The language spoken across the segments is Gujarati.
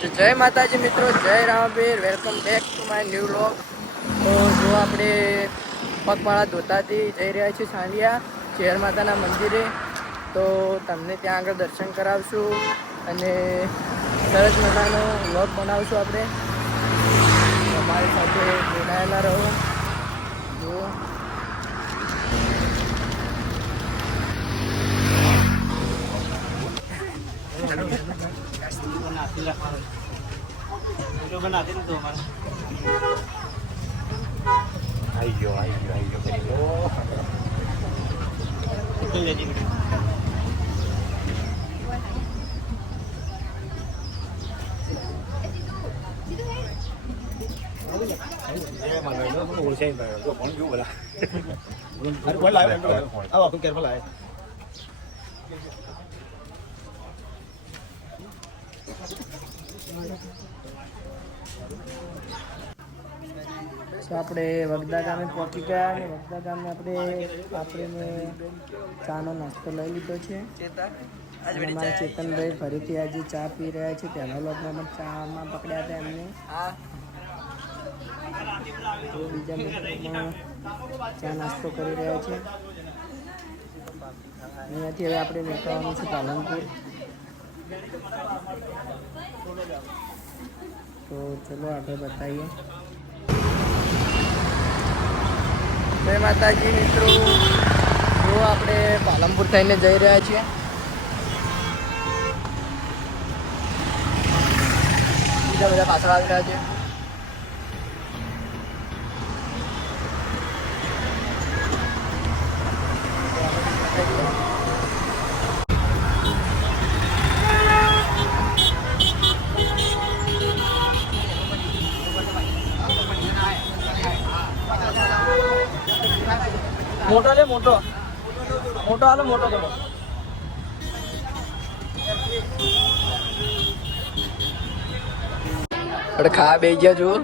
તો જય માતાજી મિત્રો, જય રામવીર, welcome back to my new vlog. તો જો આપણે પગપાળા ધોતાથી જઈ રહ્યા છીએ સાંડિયા શેર માતાના મંદિરે. તો તમને ત્યાં આગળ દર્શન કરાવશું અને સરસ મજાનો વ્લોગ બનાવશું આપણે. તમારી સાથે જોડાયેલા રહો. જુઓ તો આપણે વગદા ગામે પહોંચી ગયા અને વગદા ગામે આપણે ચાનો નાસ્તો લઈ લીધો છે. અને અમારા ચેતનભાઈ ફરીથી આજે ચા પી રહ્યા છે. પહેલા લોકોમાં પણ ચામાં પકડ્યા હતા એમને. તો બીજા લોકોમાં ચા નાસ્તો કરી રહ્યા છે. અહીંયાથી હવે આપણે નીકળવાનું છે પાલનપુર. તો ચલો આગળ બતાવીએ. જય માતાજી મિત્રો, જો આપણે પાલનપુર થઈને જઈ રહ્યા છીએ. બીજા બધા પાછળ આવી રહ્યા છે. મોટો લે, મોટો હાલો, મોટો કરો. આપણે ખાવા બેસી ગયા. જુઓ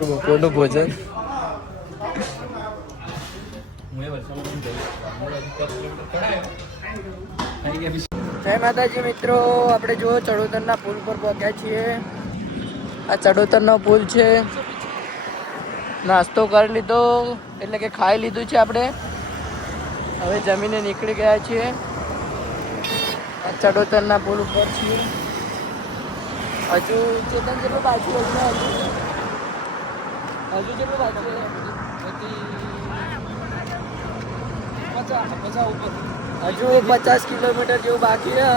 બપોરનું ભોજન. જય માતાજી મિત્રો, આપણે જો ચડોતરના પુલ પર પહોંચ્યા છીએ. આ ચડોતરનો પુલ છે. નાસ્તો કરી લીધો એટલે કે ખાઈ લીધું છે આપણે. હવે જમીને નીકળી ગયા છીએ. આ ચડોતરના પુલ ઉપર છીએ. હજુ ચેતન જેટલું બાકી હજુ જેટલું બાકી હજુ 50 કિલોમીટર જેવું બાકી છે.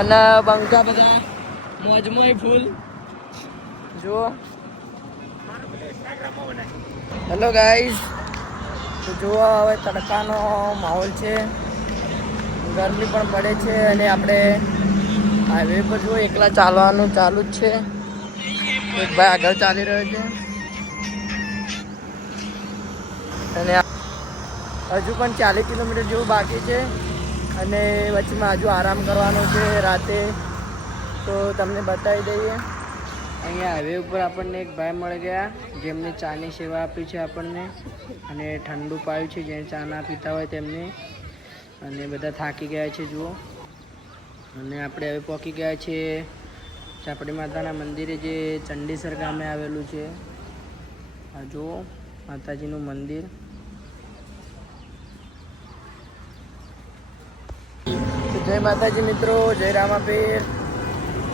અને બંકા બધા મોજમાં ફૂલ. જુઓ હેલો ગાઈઝ, તો જુઓ હવે તડકાનો માહોલ છે. ગરમી પણ પડે છે અને આપણે હાઈવે પર જુઓ એકલા ચાલવાનું ચાલુ જ છે. એક ભાઈ આગળ ચાલી રહ્યો છે અને હજુ પણ 40 કિલોમીટર જેવું બાકી છે. અને વચમાં હજુ આરામ કરવાનો છે રાતે. તો તમને બતાવી દઈએ, અહીંયા હાઈવે ઉપર આપણને એક ભાઈ મળી ગયા જેમને ચાની સેવા આપી છે આપણને અને ઠંડુ પાયું છે જેને ચા ના પીતા હોય તેમને. અને બધા થાકી ગયા છે જુઓ. અને આપણે હવે પહોંચી ગયા છીએ ચાપડી માતાના મંદિરે, જે ચંડીસર ગામે આવેલું છે. આ જુઓ માતાજીનું મંદિર. જય માતાજી મિત્રો, જય રામાપીર.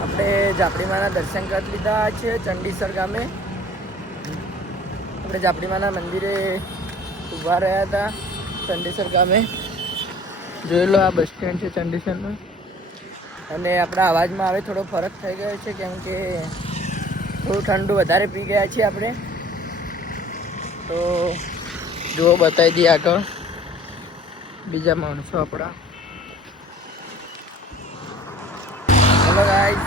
આપણે ઝાપડીમાના દર્શન કરી લીધા છે ચંડીસર ગામે. આપણે ઝાપડીમાના મંદિરે ઊભા રહ્યા હતા ચંડીસર ગામે. જોઈ લો, આ બસ સ્ટેન્ડ છે ચંડીસરનું. અને આપણા અવાજમાં હવે થોડો ફરક થઈ ગયો છે કેમ કે થોડું ઠંડુ વધારે પી ગયા છીએ આપણે. તો જુઓ બતાવી દઈએ આગળ બીજા માણસો આપણા. હેલો ગાઈસ,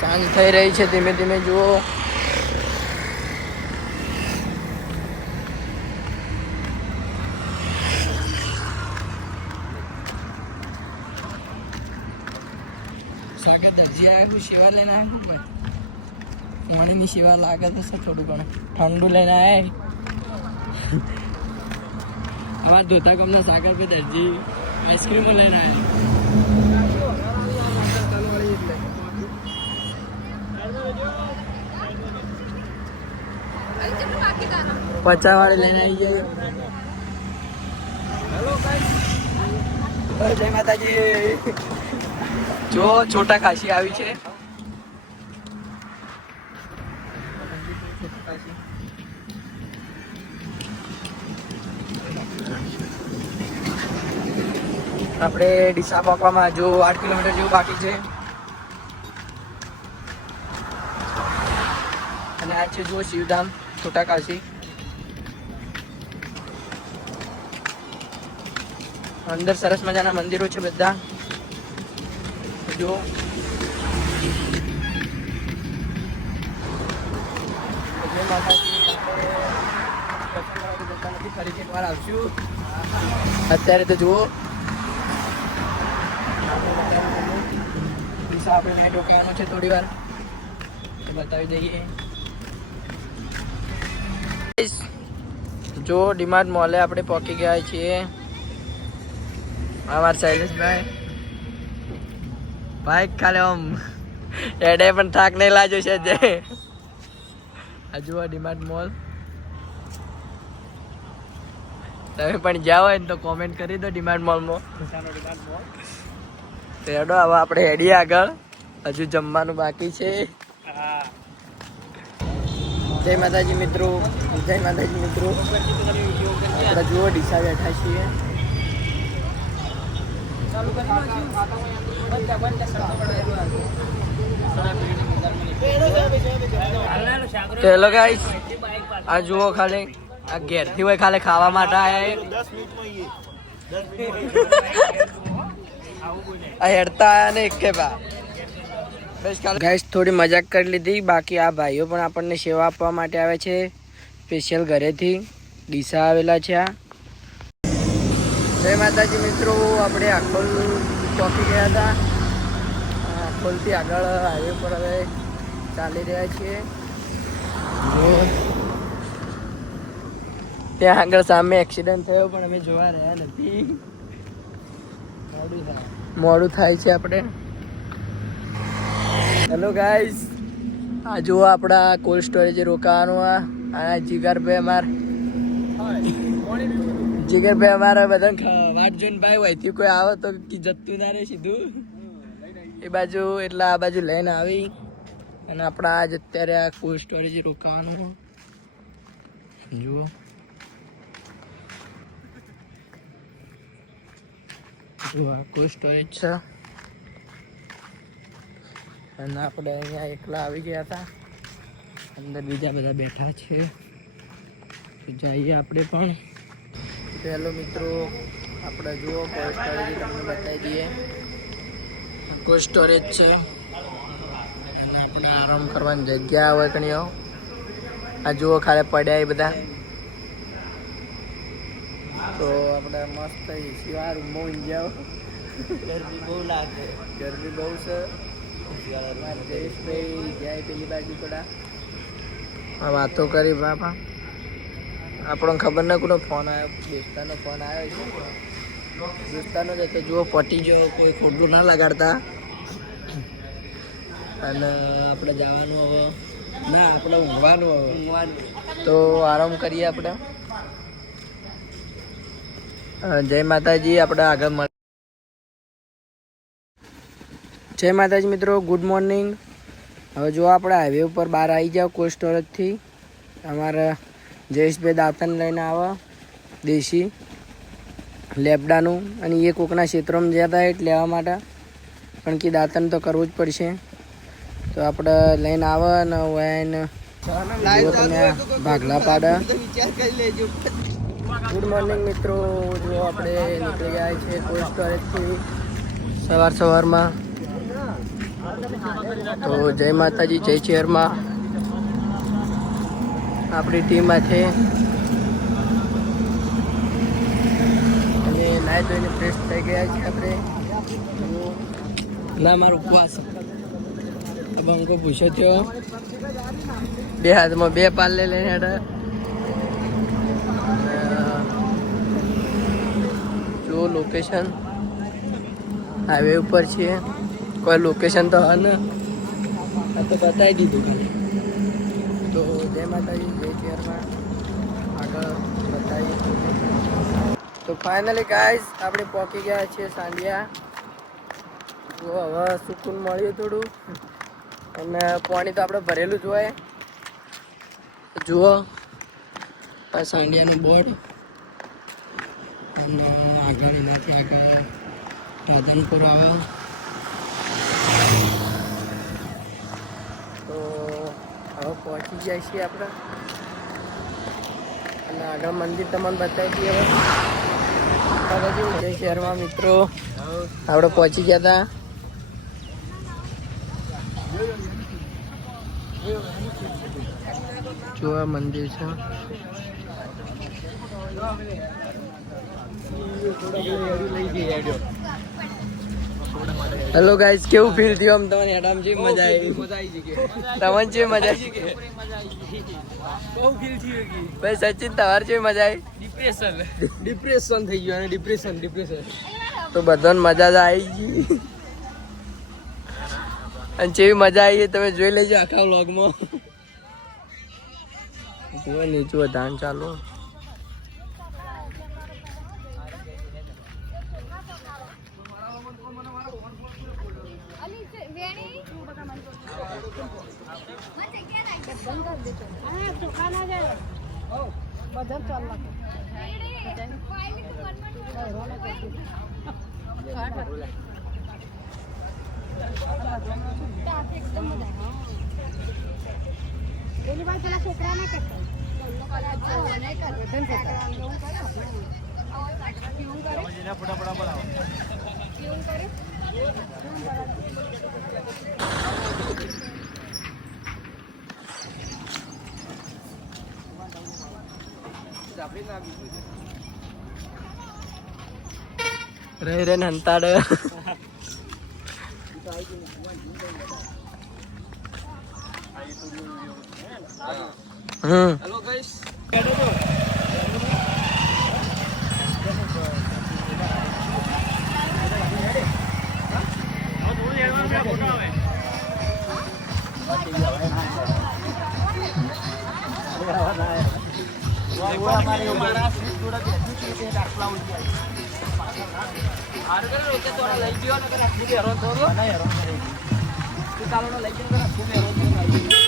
સાંજ થઈ રહી છે ધીમે ધીમે. જુઓ સ્વાગત દરજી આવ્યા. હું સેવા લઈને આવ્યા છું ભાઈ. પાણીની સેવા લાગે તો છે થોડું ઘણું. ઠંડુ લઈને આવ્યા. અમારા ધોતા ગામના સાગર ભાઈ દરજી આઈસ્ક્રીમો લઈને આવ્યા. 50 વાળી લઈને આવી જાય. જય માતાજી. જો છોટા કાશી આવી છે. આપણે ડીસા પહોંચવામાં જો 8 કિલોમીટર જેવું બાકી છે. અને આ છે જો શિવધામ છોટા કાશી. અંદર સરસ મજાના મંદિરો છે બધા. જો ફરીથી એકવાર આવશું. અત્યારે તો જુઓ આપણે નાઈટ રોકાવાનું છે થોડી વાર, બતાવી દઈએ. જો ડીમાર્ટ મોલે આપણે પહોંચી ગયા છીએ. અમારા શૈલેષભાઈ ભાઈ ખાલી આમ એડે પણ થાક નહીં લાગ્યો છે. જે હજુ આ ડીમાર્ટ મોલ તમે પણ જાઓ હોય ને તો કોમેન્ટ કરી દો ડીમાર્ટ મોલમાં. હેડો હવે આપણે હેડીએ આગળ, હજુ જમવાનું બાકી છે. જય માતાજી મિત્રો, જય માતાજી મિત્રો. આપણે જુઓ ડીસા બેઠા છીએ. હેલો ગાઈસ, આ જુઓ ખાલી આ ઘેરથી હોય ખાલી ખાવા માટે આયા. આ હેડતા આયા ને એક કે બા ગાઈસ થોડી મજાક કરી લીધી. બાકી આ ભાઈઓ પણ આપણને સેવા આપવા માટે આવે છે. સ્પેશિયલ ઘરેથી ડીસા આવેલા છે. આ જય માતાજી મિત્રો, આપણે આખોલ પહોંચી ગયા હતા. આખોલથી આગળ હાઈવે પર હવે ચાલી રહ્યા છીએ. ત્યાં આગળ સામે એક્સિડન્ટ થયો પણ અમે જોવા રહ્યા નથી. મોડું થાય છે આપણે. હેલો ગાઈસ, આ જુઓ આપણા કોલ્ડ સ્ટોરેજ રોકાવાનું. આ જીગરભાઈ જીગરભાઈ અમારા બધા વાટ જોઈને ભાઈ હોયથી કોઈ આવે તો જતું ના રહે સીધું એ બાજુ, એટલે આ બાજુ લઈને આવી. અને આપણા આજ અત્યારે આ કોલ્ડ સ્ટોરેજ રોકાવાનું. જુઓ કોલ્ડ સ્ટોરેજ છે. અને આપણે અહીંયા એકલા આવી ગયા હતા. અંદર બીજા બધા બેઠા છે. જઈએ આપણે પણ. હેલો મિત્રો, આપણે જુઓ કોલ્ડ સ્ટોરેજ તમને બતાવી દઈએ. કોલ્ડ સ્ટોરેજ છે અને આપણે આરામ કરવાની જગ્યા હોય ઘણી. આ જુઓ ખાલી પડ્યા એ બધા. તો આપણે મસ્ત એસીવાળા રૂમમાં ઊંઘી જાઓ. ગરમી બહુ લાગે, ગરમી બહુ છે. જયેશભાઈ જાય પેલી બાજુ થોડા વાતો કરી. બાપા આપણને ખબર ના કોનો ફોન આવ્યો. દોસ્તારનો ફોન આવ્યો છે. દોસ્તારનો જ હતો. જુઓ પટી ગયો, કોઈ ખોટું ના લગાડતા. અને આપણે જવાનું હવે ના, આપણે ઊંઘવાનું હવે. તો આરામ કરીએ આપણે. જય માતાજી. આપણે આગળ મળ. જય માતાજી મિત્રો, ગુડ મોર્નિંગ. હવે જો આપણે હાઈવે ઉપર બહાર આવી જાઓ કોલ્ડ સ્ટોરેજથી. અમારા જયેશભાઈ દાંતણ લઈને આવે દેશી લેબડાનું. અને એ કોકના ક્ષેત્રમાં જતા હોય લેવા માટે, પણ કે દાંતણ તો કરવું જ પડશે. તો આપણે લઈને આવે ને એને તમે ભાગલા પાડે. ગુડ મોર્નિંગ મિત્રો, જો આપણે નીકળી ગયા છીએ કોલ્ડ સ્ટોરેજથી સવારમાં. તો જય માતાજી, જય શહેરમાં. આપણી ટીમમાં છે અને નાઈ ધોઈને ફ્રેશ થઈ ગયા છે આપણે. ના મારો ઉપવાસ બંકો પૂછ્યો થયો. બે હાથમાં બે પાલ લઈને લોકેશન હાઈવે ઉપર છીએ. કોઈ લોકેશન તો હા ને આ તો બતાવી દીધું ખાલી. તો જય માતાજી, જય ચેરમાં આગળ બતાવીએ. તો ફાઇનલી ગાઈસ આપણે પહોંચી ગયા છીએ સાંડિયા. જો હવે સુકૂન મળ્યું થોડું, અને પાણી તો આપણે ભરેલું જ હોય. જુઓ આ સાંડિયાનું બોર્ડ, અને આગળ એનાથી આગળ રાધનપુર આવે. તો હવે પહોંચી ગયા છીએ આપણે, અને આગળ મંદિર તમને બતાવી દઈએ. હવે જય શહેરમાં મિત્રો આપણે પહોંચી ગયા હતા. જો આ મંદિર છે. હેલો ગાઈસ, કેવું ફીલ થયું? આમ તમને હેડામજી મજા આવી? તમને છે મજા આવી? બહુ ફીલ થયું. ભાઈ સચિન, તમારે છે મજા આવી? ડિપ્રેશન થઈ ગયું, અને ડિપ્રેશન તો બધાને મજા જ આવી ગઈ. અને જેવી મજા આવી તમે જોઈ લેજો આખા વ્લોગમાં. જુઓ નીચું ધાન ચાલુ. રે હંતાડ. હેલો ગાઈસ, લઈ ગયો